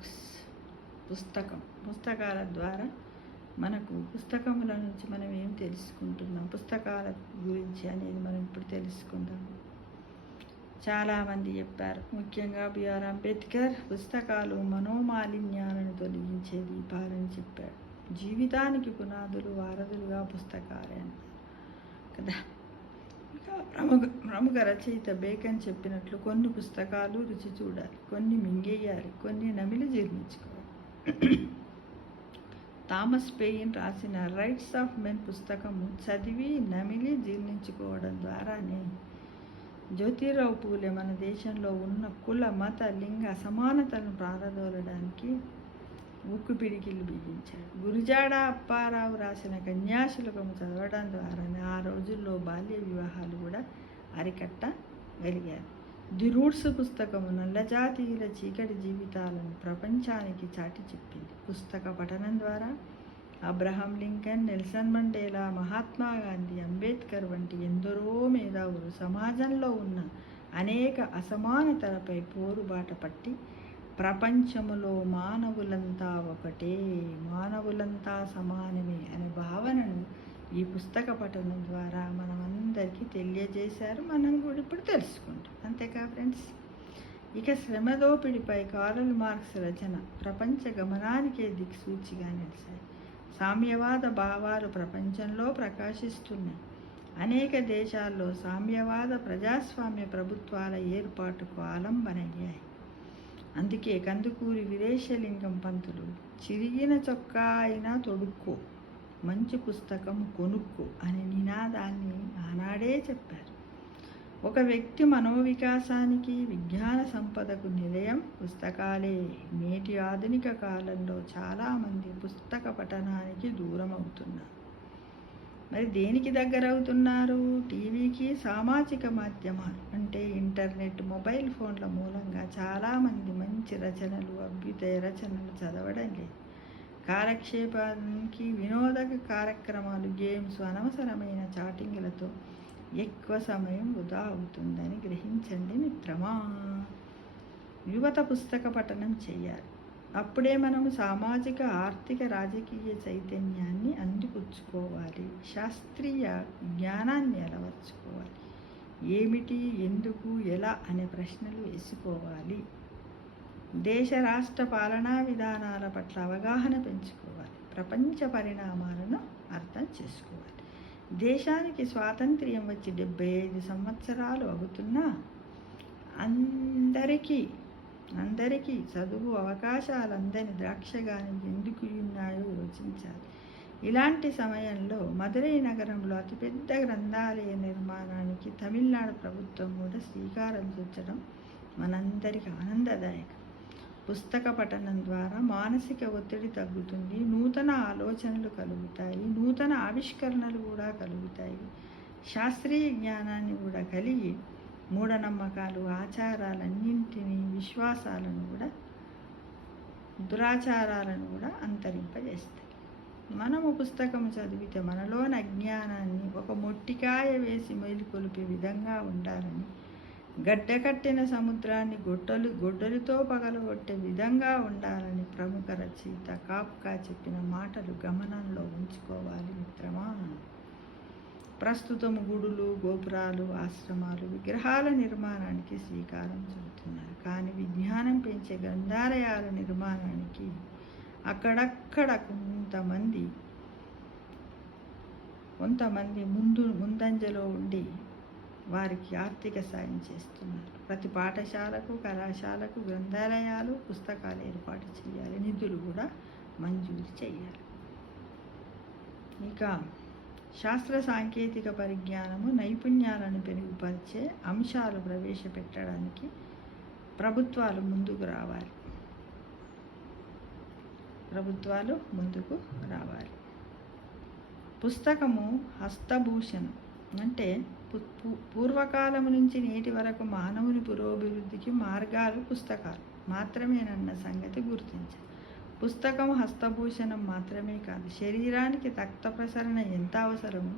Books. పుస్తకాల ద్వారా మనకు పుస్తకముల నుంచి మనం ఏం తెలుసుకుంటున్నాం, పుస్తకాల గురించి అనేది మనం ఇప్పుడు తెలుసుకుందాం. చాలామంది చెప్పారు, ముఖ్యంగా బిఆర్ అంబేద్కర్ పుస్తకాలు మనోమాలిన్యాలను తొలగించే దీపాలని చెప్పాడు. జీవితానికి పునాదులు వారధులుగా పుస్తకాలే అన్నారు కదా. ఇంకా ప్రముఖ రచయిత బేకన్ చెప్పినట్లు కొన్ని పుస్తకాలు రుచి చూడాలి, కొన్ని మింగేయాలి, కొన్ని నమిలి జీర్ణించుకోవాలి. థామస్ పెయిన్ రాసిన రైట్స్ ఆఫ్ మెన్ పుస్తకము చదివి నమిలి జీర్ణించుకోవడం ద్వారానే జ్యోతిరావు పూలే మన దేశంలో ఉన్న కుల మత లింగ అసమానతను ప్రారదోలడానికి ఉక్కు పిడికిలు బిగించాడు. గురిజాడ అప్పారావు రాసిన కన్యాశుల్కము చదవడం ద్వారానే ఆ రోజుల్లో బాల్య వివాహాలు కూడా అరికట్టగలిగారు. ది రూట్స్ పుస్తకము నల్లజాతీయుల చీకటి జీవితాలను ప్రపంచానికి చాటి చెప్పింది. పుస్తక పఠనం ద్వారా Abraham Lincoln, Nelson Mandela, Mahatma Gandhi, Ambedkar వంటి ఎందరో మేధావులు సమాజంలో ఉన్న అనేక అసమానతలపై పోరుబాట పట్టి ప్రపంచములో మానవులంతా ఒకటే, మానవులంతా సమానమే అనే భావనను ఈ పుస్తక పఠనం ద్వారా మనమందరికీ తెలియజేశారు. మనం కూడా ఇప్పుడు తెలుసుకుంటాం. అంతేకా ఫ్రెండ్స్. ఇక శ్రమదోపిడిపై కార్ల్ మార్క్స్ రచన ప్రపంచ గమనానికే దిక్సూచిగా నిలిచాయి. సామ్యవాద భావాలు ప్రపంచంలో ప్రకాశిస్తున్నాయి. అనేక దేశాల్లో సామ్యవాద ప్రజాస్వామ్య ప్రభుత్వాల ఏర్పాటుకు ఆలంబనయ్యాయి. అందుకే కందుకూరి వీరేశలింగం పంతులు చిరిగిన చొక్కా అయినా తొడుక్కో, మంచి పుస్తకం కొనుక్కో అనే నినాదాన్ని ఆనాడే చెప్పారు. ఒక వ్యక్తి మనోవికాసానికి, విజ్ఞాన సంపదకు నిలయం పుస్తకాలే. నేటి ఆధునిక కాలంలో చాలామంది పుస్తక పఠనానికి దూరం అవుతున్నారు. మరి దేనికి దగ్గర అవుతున్నారు? టీవీకి, సామాజిక మాధ్యమాలు అంటే ఇంటర్నెట్, మొబైల్ ఫోన్ల మూలంగా చాలామంది మంచి రచనలు, అభ్యుదయ రచనలు చదవడం లేదు. కాలక్షేపానికి వినోదక కార్యక్రమాలు, గేమ్స్, అనవసరమైన చాటింగ్లతో ఎక్కువ సమయం వృధా అవుతుందని గ్రహించండి మిత్రమా. యువత పుస్తక పఠనం చేయాలి. అప్పుడే మనము సామాజిక, ఆర్థిక, రాజకీయ చైతన్యాన్ని అందిపుచ్చుకోవాలి. శాస్త్రీయ జ్ఞానాన్ని అలవర్చుకోవాలి. ఏమిటి, ఎందుకు, ఎలా అనే ప్రశ్నలు వేసుకోవాలి. దేశ రాష్ట్ర పాలనా విధానాల పట్ల అవగాహన పెంచుకోవాలి. ప్రపంచ పరిణామాలను అర్థం చేసుకోవాలి. దేశానికి స్వాతంత్ర్యం వచ్చి 75 సంవత్సరాలు అవుతున్నా అందరికీ చదువు అవకాశాలు అందని ద్రాక్షగాని ఎందుకు ఉన్నాయో యోచించాలి. ఇలాంటి సమయంలో మదురై నగరంలో అతిపెద్ద గ్రంథాలయ నిర్మాణానికి తమిళనాడు ప్రభుత్వం కూడా శ్రీకారం చుట్టడం మనందరికీ ఆనందదాయకం. పుస్తక పఠనం ద్వారా మానసిక ఒత్తిడి తగ్గుతుంది, నూతన ఆలోచనలు కలుగుతాయి, నూతన ఆవిష్కరణలు కూడా కలుగుతాయి. శాస్త్రీయ జ్ఞానాన్ని కూడా కలిగి మూఢనమ్మకాలు, ఆచారాలన్నింటినీ, విశ్వాసాలను కూడా, దురాచారాలను కూడా అంతరింపజేస్తాయి. మనము పుస్తకం చదివితే మనలోని అజ్ఞానాన్ని ఒక మొట్టికాయ వేసి మేలుకొలిపే విధంగా ఉండాలని, గడ్డకట్టిన సముద్రాన్ని గొడ్డలితో పగలగొట్టే విధంగా ఉండాలని ప్రముఖ రచయిత కాఫ్కా చెప్పిన మాటలు గమనంలో ఉంచుకోవాలి మిత్రమా. ప్రస్తుతం గుడులు, గోపురాలు, ఆశ్రమాలు, విగ్రహాల నిర్మాణానికి శ్రీకారం చుడుతున్నారు. కానీ విజ్ఞానం పెంచే గ్రంథాలయాల నిర్మాణానికి అక్కడక్కడ కొంతమంది ముందంజలో ఉండి వారికి ఆర్థిక సాయం చేస్తున్నారు. ప్రతి పాఠశాలకు, కళాశాలకు గ్రంథాలయాలు, పుస్తకాలు ఏర్పాటు చేయాలి. నిధులు కూడా మంజూరు చేయాలి. ఇక శాస్త్ర సాంకేతిక పరిజ్ఞానము, నైపుణ్యాలను పెరుగుపరిచే అంశాలు ప్రవేశపెట్టడానికి ప్రభుత్వాలు ముందుకు రావాలి. పుస్తకము హస్తభూషణం అంటే పూర్వకాలం నుంచి నేటి వరకు మానవుని పురోభివృద్ధికి మార్గాలు పుస్తకాలు మాత్రమేనన్న సంగతి గుర్తించాలి. పుస్తకం హస్తభూషణం మాత్రమే కాదు, శరీరానికి రక్త ప్రసరణ ఎంత అవసరమో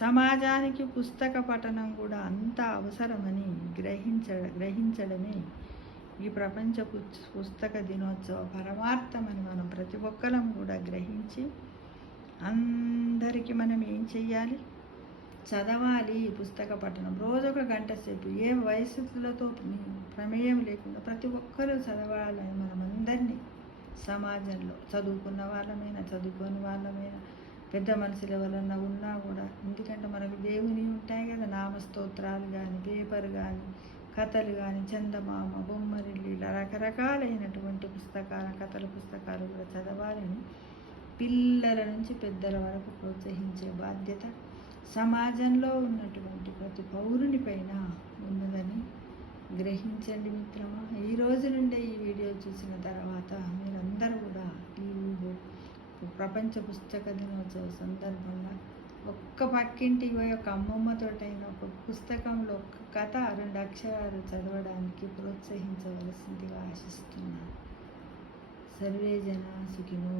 సమాజానికి పుస్తక పఠనం కూడా అంత అవసరమని గ్రహించడమే ఈ ప్రపంచ పుస్తక దినోత్సవ పరమార్థమని మనం ప్రతి ఒక్కరం కూడా గ్రహించి అందరికీ మనం ఏం చెయ్యాలి, చదవాలి. ఈ పుస్తక పఠనం రోజొక గంట సేపు, ఏ వయసులతో ప్రమేయం లేకుండా ప్రతి ఒక్కరూ చదవాలని మనం అందరినీ సమాజంలో చదువుకున్న వాళ్ళమైనా చదువుకోని వాళ్ళమైనా పెద్ద మనుషులు ఎవరన్నా ఉన్నా కూడా, ఎందుకంటే మనకు దేవుని ఉంటాయి కదా నామస్తోత్రాలు కానీ, పేపర్ కానీ, కథలు కానీ, చందమామ, బొమ్మరిల్లు, ఇలా రకరకాలైనటువంటి పుస్తకాలు, కథల పుస్తకాలు కూడా చదవాలని పిల్లల నుంచి పెద్దల వరకు ప్రోత్సహించే బాధ్యత సమాజంలో ఉన్నటువంటి ప్రతి పౌరుని పైన ఉన్నదని గ్రహించండి మిత్రమా. ఈ రోజు నుండే ఈ వీడియో చూసిన తర్వాత మీరందరూ కూడా ఈ ప్రపంచ పుస్తక దినోత్సవ సందర్భంగా ఒక్క పక్కింటి పోయి ఒక అమ్మమ్మతోటైన ఒక పుస్తకంలో ఒక్క కథ 2 అక్షరాలు చదవడానికి ప్రోత్సహించవలసిందిగా ఆశిస్తున్నాను. సర్వే జన సుఖినో